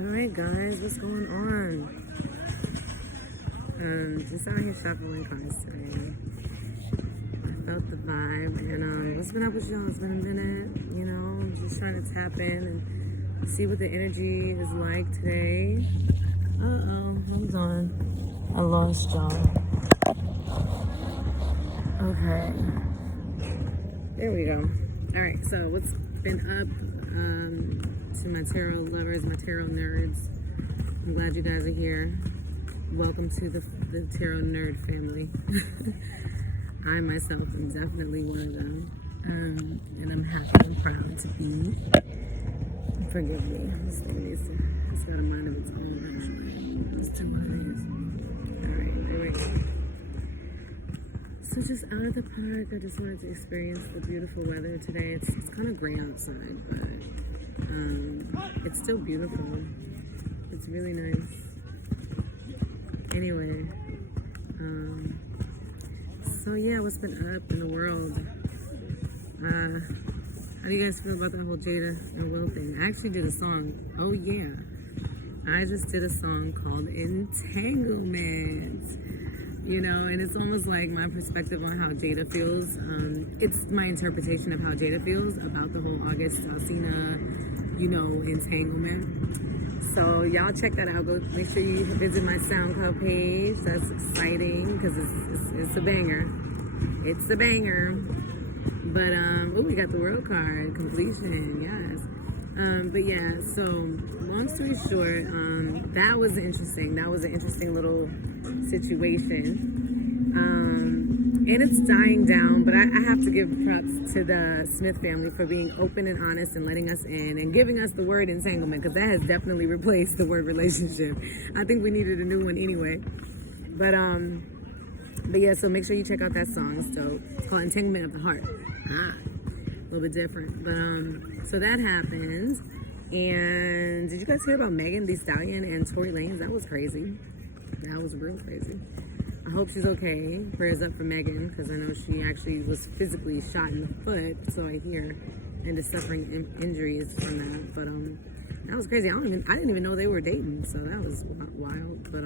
Alright guys, what's going on? Just out here shuffling cars today. I felt the vibe and what's been up with y'all? It's been a minute, just trying to tap in and see what the energy is like today. Hold on. I lost y'all. Okay. There we go. Alright, so what's been up? To my tarot lovers, my tarot nerds. I'm glad you guys are here. Welcome to the tarot nerd family. I myself am definitely one of them. And I'm happy and proud to be. Forgive me. This thing it's got a mind of its own, actually. It's too what it is. Alright, there we go. So just out of the park, I just wanted to experience the beautiful weather today. It's kind of gray outside, but it's still beautiful. It's really nice. Anyway, so yeah, what's been up in the world? How do you guys feel about that whole Jada and Will thing? I actually did a song. Oh yeah, I just did a song called Entanglement. And it's almost like my perspective on how Jada feels. It's my interpretation of how Jada feels about the whole August Alsina, entanglement. So y'all check that out. Go make sure you visit my SoundCloud page. That's exciting because it's a banger. It's a banger. But we got the world card completion. Yes. But yeah. So long story short, that was interesting. That was an interesting little situation. And it's dying down, but I have to give props to the Smith family for being open and honest and letting us in and giving us the word entanglement, because that has definitely replaced the word relationship. I think we needed a new one anyway. But yeah, so make sure you check out that song. It's dope. It's called Entanglement of the Heart. A little bit different. But so that happens. And did you guys hear about Megan Thee Stallion and Tory Lanez? That was crazy. That was real crazy. I hope she's okay. Prayers up for Megan, because I know she actually was physically shot in the foot, so I hear, and is suffering injuries from that. But that was crazy. I didn't even know they were dating, so that was wild. But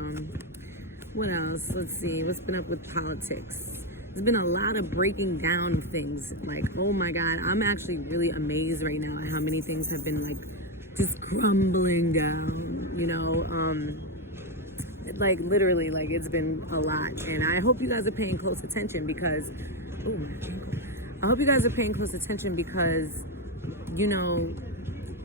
what else? Let's see. What's been up with politics? There's been a lot of breaking down of things. Like, oh my God, I'm actually really amazed right now at how many things have been like just crumbling down. Like literally, like it's been a lot, and I hope you guys are paying close attention because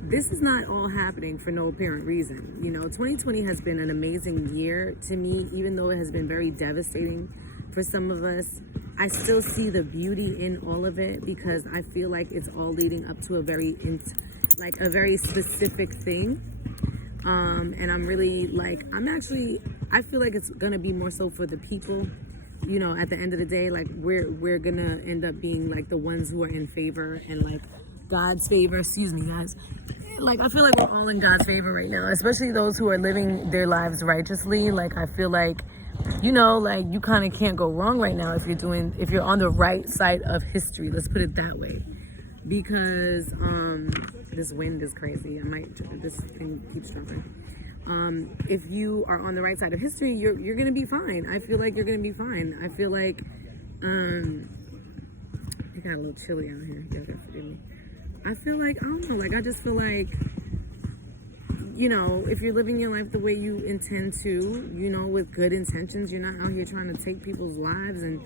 this is not all happening for no apparent reason. 2020 has been an amazing year to me, even though it has been very devastating for some of us. I still see the beauty in all of it because I feel like it's all leading up to a very specific thing. And I'm really I feel like it's gonna be more so for the people, at the end of the day, like we're gonna end up being like the ones who are in favor and like God's favor. Excuse me, guys. Like, I feel like we're all in God's favor right now, especially those who are living their lives righteously. Like, I feel like, you kind of can't go wrong right now if you're on the right side of history. Let's put it that way. Because this wind is crazy. This thing keeps dropping. If you are on the right side of history, you're gonna be fine. I feel like you're gonna be fine. I feel like it got a little chilly out here. You gotta forgive me. I feel like I just feel like if you're living your life the way you intend to, with good intentions, you're not out here trying to take people's lives and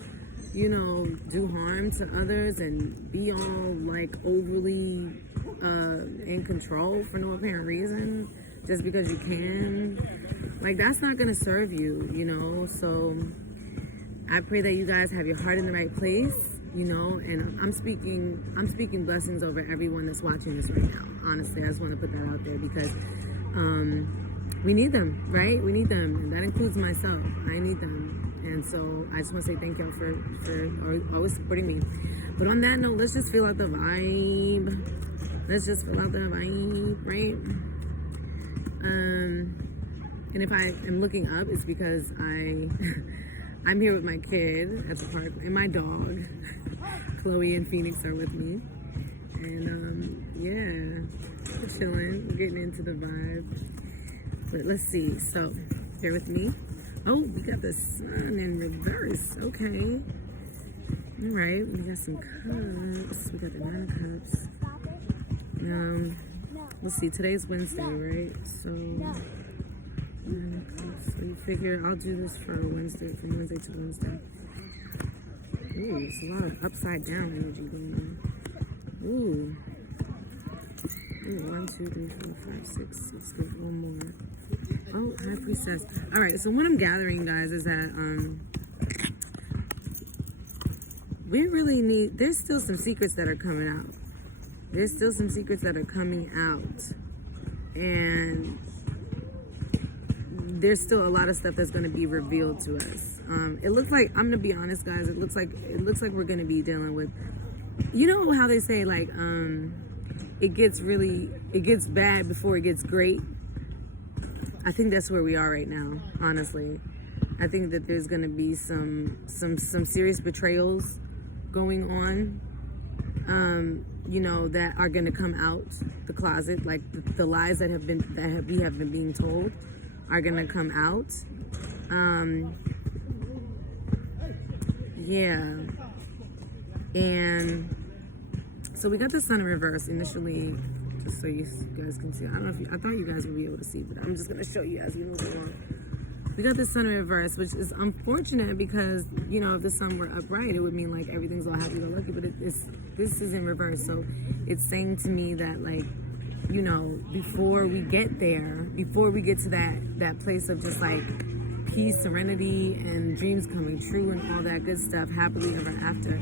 do harm to others and be all like overly in control for no apparent reason just because you can. Like, that's not gonna serve you, so I pray that you guys have your heart in the right place, and I'm speaking blessings over everyone that's watching this right now. Honestly, I just want to put that out there because we need them, right? We need them, and that includes myself. I need them. And so I just want to say thank y'all for always supporting me. But on that note, let's just feel out the vibe. Right? And if I am looking up, it's because I'm here with my kid at the park and my dog. Chloe and Phoenix are with me. And yeah, we're chilling. We're getting into the vibe. But let's see. So, bear with me. Oh, we got the sun in reverse. Okay. All right. We got some cups. We got the 9 of cups. Let's see. Today's Wednesday, right? So, 9 of cups. So you figure I'll do this for Wednesday, from Wednesday to Wednesday. Ooh, it's a lot of upside down energy going on. Ooh. Ooh, 1, 2, 3, 4, 5, 6. Let's get one more. Oh, High Priestess. All right, so what I'm gathering, guys, is that we really need. There's still some secrets that are coming out. There's still some secrets that are coming out, and there's still a lot of stuff that's going to be revealed to us. It looks like, I'm gonna be honest, guys. It looks like we're going to be dealing with. You know how they say like it gets bad before it gets great. I think that's where we are right now, honestly. I think that there's going to be some serious betrayals going on, you know, that are going to come out the closet. Like the lies we have been being told are going to come out. Yeah. And so we got the sun in reverse initially, just so you guys can see. I don't know if I thought you guys would be able to see, but I'm just gonna show you as we move along. We got the sun in reverse, which is unfortunate because, you know, if the sun were upright, it would mean like everything's all happy-go-lucky. But this is in reverse, so it's saying to me that, like, you know, before we get there, before we get to that place of just like peace, serenity, and dreams coming true, and all that good stuff, happily ever after.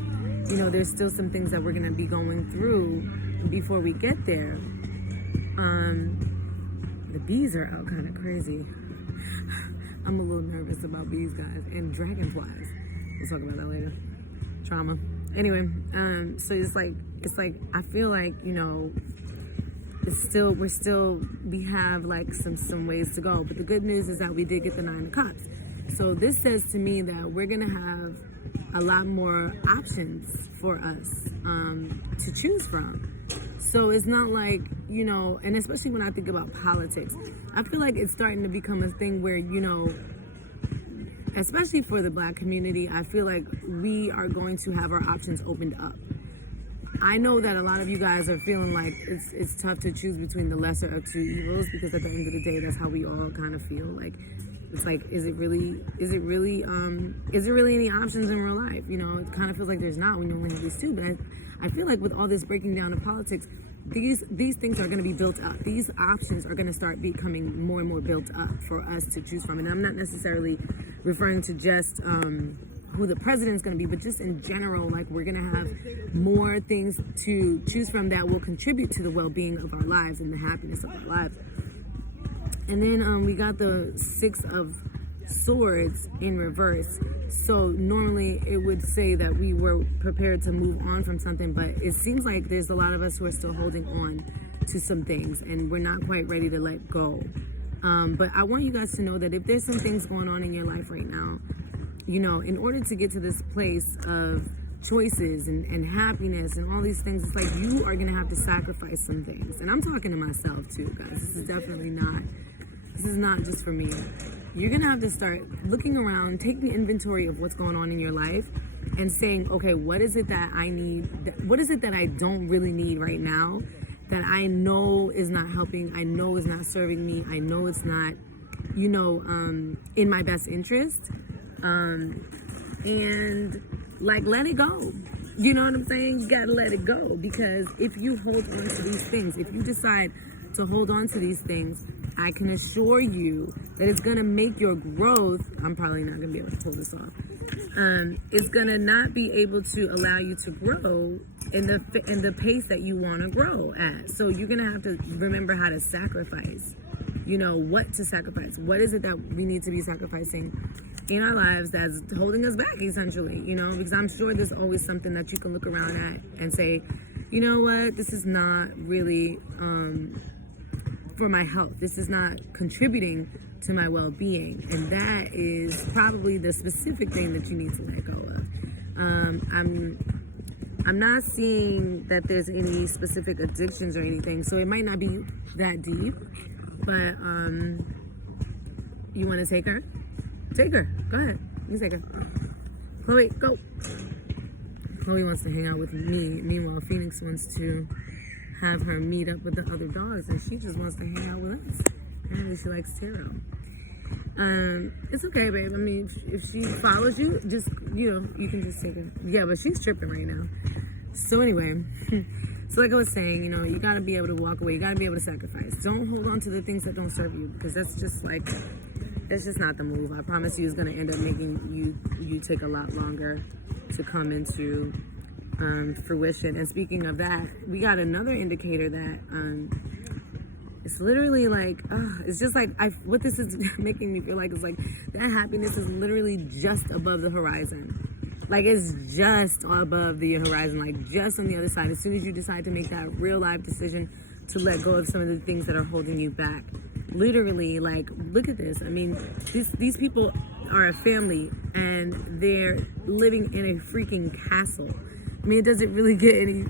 You know, there's still some things that we're gonna be going through before we get there. The bees are out kind of crazy. I'm a little nervous about bees, guys, and dragonflies. We'll talk about that later. Trauma. Anyway, so it's like I feel like, you know, we have like some ways to go. But the good news is that we did get the 9 of Cups. So this says to me that we're gonna have a lot more options for us to choose from. So it's not like, you know, and especially when I think about politics, I feel like it's starting to become a thing where, you know, especially for the Black community, I feel like we are going to have our options opened up. I know that a lot of you guys are feeling like it's tough to choose between the lesser of two evils, because at the end of the day, that's how we all kind of feel. Like, it's like, is it really any options in real life? You know, it kind of feels like there's not when you only have these two. But I feel like with all this breaking down of politics, these things are going to be built up. These options are going to start becoming more and more built up for us to choose from. And I'm not necessarily referring to just who the president's going to be, but just in general, like, we're going to have more things to choose from that will contribute to the well-being of our lives and the happiness of our lives. And then we got the 6 of Swords in reverse. So normally it would say that we were prepared to move on from something, but it seems like there's a lot of us who are still holding on to some things and we're not quite ready to let go. But I want you guys to know that if there's some things going on in your life right now, you know, in order to get to this place of choices and happiness and all these things, it's like you are going to have to sacrifice some things. And I'm talking to myself too, guys. This is not just for me. You're going to have to start looking around, taking inventory of what's going on in your life and saying, okay, what is it that I need? What is it that I don't really need right now that I know is not helping? I know is not serving me. I know it's not, you know, in my best interest. And like, let it go. You know what I'm saying? You got to let it go, because if you hold on to these things, if you decide to hold on to these things, I can assure you that it's going to make your growth, I'm probably not going to be able to pull this off, it's going to not be able to allow you to grow in the pace that you want to grow at. So you're going to have to remember how to sacrifice, you know, what to sacrifice. What is it that we need to be sacrificing in our lives that's holding us back, essentially, you know, because I'm sure there's always something that you can look around at and say, you know what, this is not really for my health. This is not contributing to my well-being. And that is probably the specific thing that you need to let go of. I'm not seeing that there's any specific addictions or anything, so it might not be that deep, but You want to take her? Take her. Go ahead. You take her. Chloe, go. Chloe wants to hang out with me. Meanwhile, Phoenix wants to have her meet up with the other dogs, and she just wants to hang out with us. Apparently, she likes Taro. It's okay, babe. I mean, if she follows you, just, you can just take her. Yeah, but she's tripping right now. So anyway, so like I was saying, you got to be able to walk away. You got to be able to sacrifice. Don't hold on to the things that don't serve you, because that's just like, it's just not the move. I promise you, it's going to end up making you take a lot longer to come into fruition. And speaking of that, we got another indicator that it's literally like, it's just like, what this is making me feel like is like that happiness is literally just above the horizon. Like, it's just above the horizon, like just on the other side. As soon as you decide to make that real life decision to let go of some of the things that are holding you back. Literally, like, look at this. I mean, these people are a family, and they're living in a freaking castle. I mean, does it get any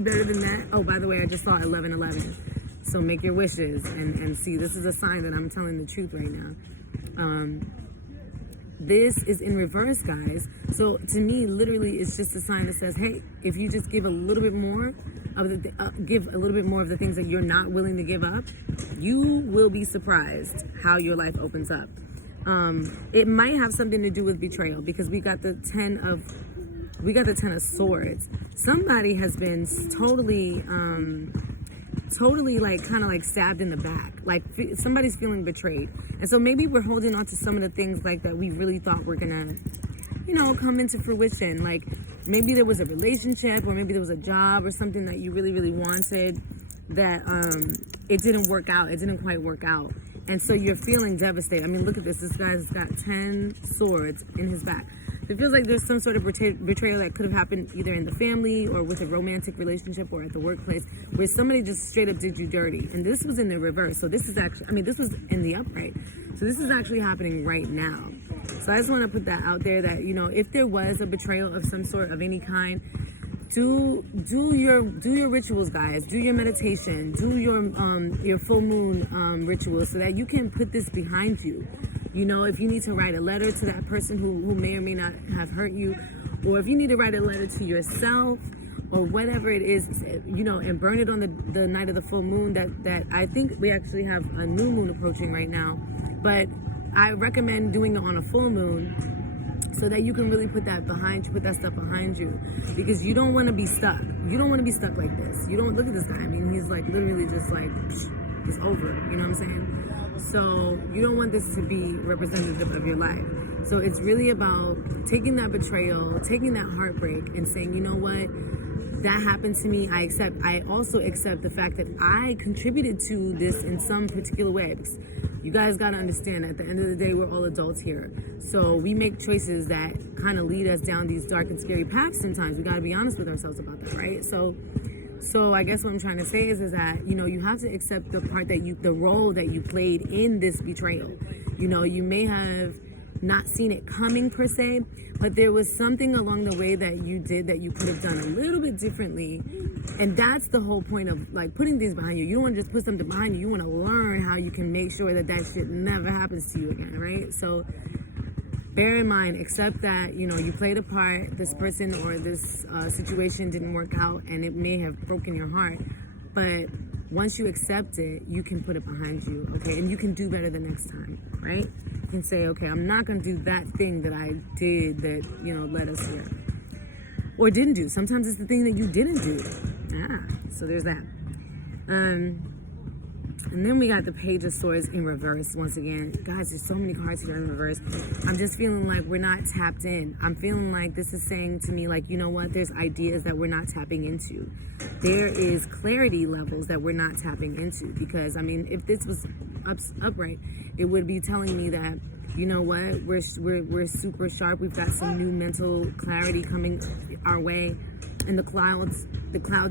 better than that? Oh, by the way, I just saw 11:11. So make your wishes and see, this is a sign that I'm telling the truth right now. This is in reverse, guys. So to me, literally, it's just a sign that says, hey, if you just give a little bit more of the things that you're not willing to give up, you will be surprised how your life opens up. It might have something to do with betrayal, because we got the 10 of Swords. Somebody has been totally like kind of like stabbed in the back, like somebody's feeling betrayed. And so maybe we're holding on to some of the things like that we really thought were gonna come into fruition. Like maybe there was a relationship, or maybe there was a job or something that you really, really wanted that it didn't work out. It didn't quite work out. And so you're feeling devastated. I mean, look at this. This guy's got 10 swords in his back. It feels like there's some sort of betrayal that could have happened either in the family or with a romantic relationship or at the workplace, where somebody just straight up did you dirty. And this was in the reverse. So this is actually, this was in the upright. So this is actually happening right now. So I just want to put that out there that, if there was a betrayal of some sort of any kind, do your rituals, guys. Do your meditation. Do your full moon rituals, so that you can put this behind you. If you need to write a letter to that person who may or may not have hurt you, or if you need to write a letter to yourself, or whatever it is, and burn it on the night of the full moon. That I think we actually have a new moon approaching right now, but I recommend doing it on a full moon, so that you can really put that stuff behind you, because you don't want to be stuck. You don't want to be stuck like this. You don't look at this guy. I mean, he's like literally just like, it's over. You know what I'm saying? So you don't want this to be representative of your life. So it's really about taking that betrayal, taking that heartbreak, and saying, you know what? That happened to me. I also accept the fact that I contributed to this in some particular way. Because you guys got to understand, at the end of the day, we're all adults here. So we make choices that kind of lead us down these dark and scary paths sometimes. We got to be honest with ourselves about that, right? So I guess what I'm trying to say is that, you have to accept the role that you played in this betrayal. You may have not seen it coming per se, but there was something along the way that you did that you could have done a little bit differently. And that's the whole point of like putting things behind you. You don't want to just put something behind you. You want to learn how you can make sure that shit never happens to you again, right? So bear in mind, accept that, you played a part, this person or this situation didn't work out, and it may have broken your heart. But once you accept it, you can put it behind you, okay? And you can do better the next time, right? You can say, okay, I'm not going to do that thing that I did that, led us here. Or didn't do. Sometimes it's the thing that you didn't do. So there's that. And then we got the Page of Swords in reverse once again. Guys, there's so many cards here in reverse. I'm just feeling like we're not tapped in. I'm feeling like this is saying to me, like, you know what? There's ideas that we're not tapping into. There is clarity levels that we're not tapping into. Because, if this was upright, it would be telling me that, you know what? We're super sharp. We've got some new mental clarity coming our way. And the clouds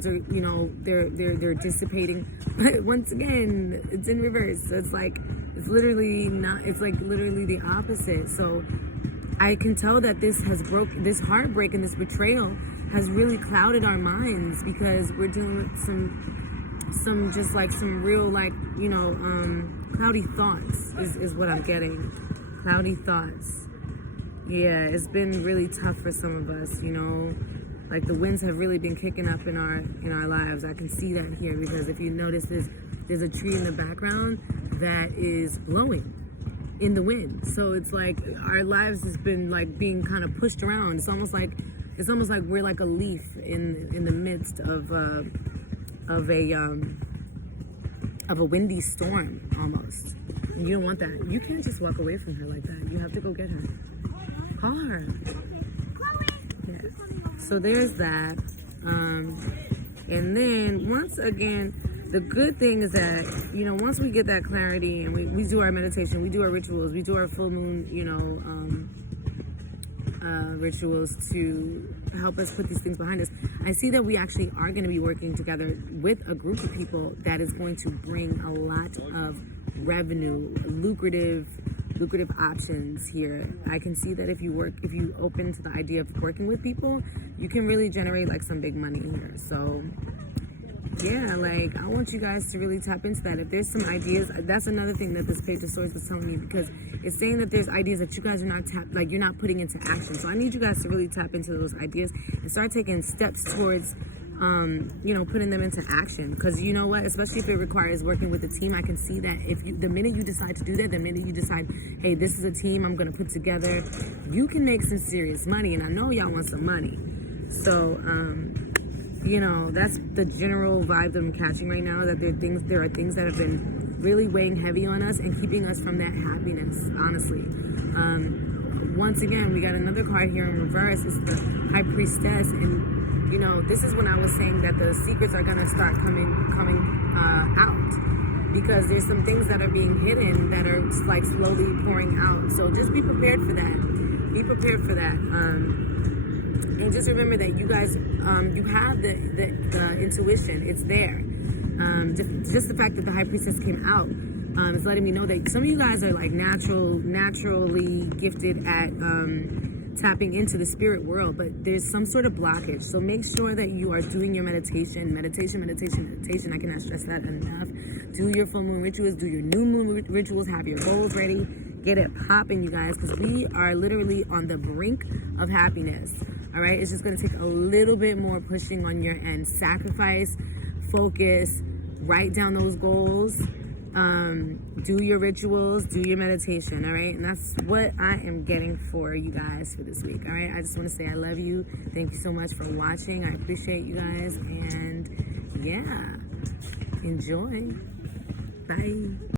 are, they're dissipating. But once again, it's in reverse. So it's literally the opposite. So I can tell that this heartbreak and this betrayal has really clouded our minds, because we're dealing with some real cloudy thoughts is what I'm getting. Cloudy thoughts. Yeah, it's been really tough for some of us, you know. Like the winds have really been kicking up in our lives. I can see that here because if you notice, there's a tree in the background that is blowing in the wind. So it's like our lives has been like being kind of pushed around. It's almost like we're like a leaf in the midst of a windy storm almost. And you don't want that. You can't just walk away from her like that. You have to go get her. Call her. Yeah. So there's that. And then once again, the good thing is that, you know, once we get that clarity and we do our meditation, we do our rituals, we do our full moon, you know, rituals to help us put these things behind us. I see that we actually are going to be working together with a group of people that is going to bring a lot of revenue, lucrative options here. I can see that if you open to the idea of working with people, you can really generate like some big money here. So yeah, like I want you guys to really tap into that. If there's some ideas, that's another thing that this Page of Swords was telling me, because it's saying that there's ideas that you guys are not you're not putting into action. So I need you guys to really tap into those ideas and start taking steps towards you know, putting them into action. Because you know what, especially if it requires working with a team, I can see that the minute you decide to do that, the minute you decide, hey, this is a team I'm going to put together, you can make some serious money. And I know y'all want some money. So, you know, that's the general vibe that I'm catching right now, that there are things that have been really weighing heavy on us and keeping us from that happiness, honestly. Once again, we got another card here in reverse. It's the High Priestess, and you know, this is when I was saying that the secrets are gonna start coming out, because there's some things that are being hidden that are like slowly pouring out. So just be prepared for that. Be prepared for that. And just remember that you guys, you have the intuition. It's there. Just the fact that the High Priestess came out is letting me know that some of you guys are like naturally gifted at tapping into the spirit world, but there's some sort of blockage. So make sure that you are doing your meditation. I cannot stress that enough. Do your full moon rituals, do your new moon rituals, have your goals ready. Get it popping, you guys, because we are literally on the brink of happiness. All right, it's just going to take a little bit more pushing on your end. Sacrifice, focus, write down those goals, do your rituals, do your meditation. All right, and that's what I am getting for you guys for this week. All right, I just want to say I love you. Thank you so much for watching. I appreciate you guys, and yeah, enjoy. Bye.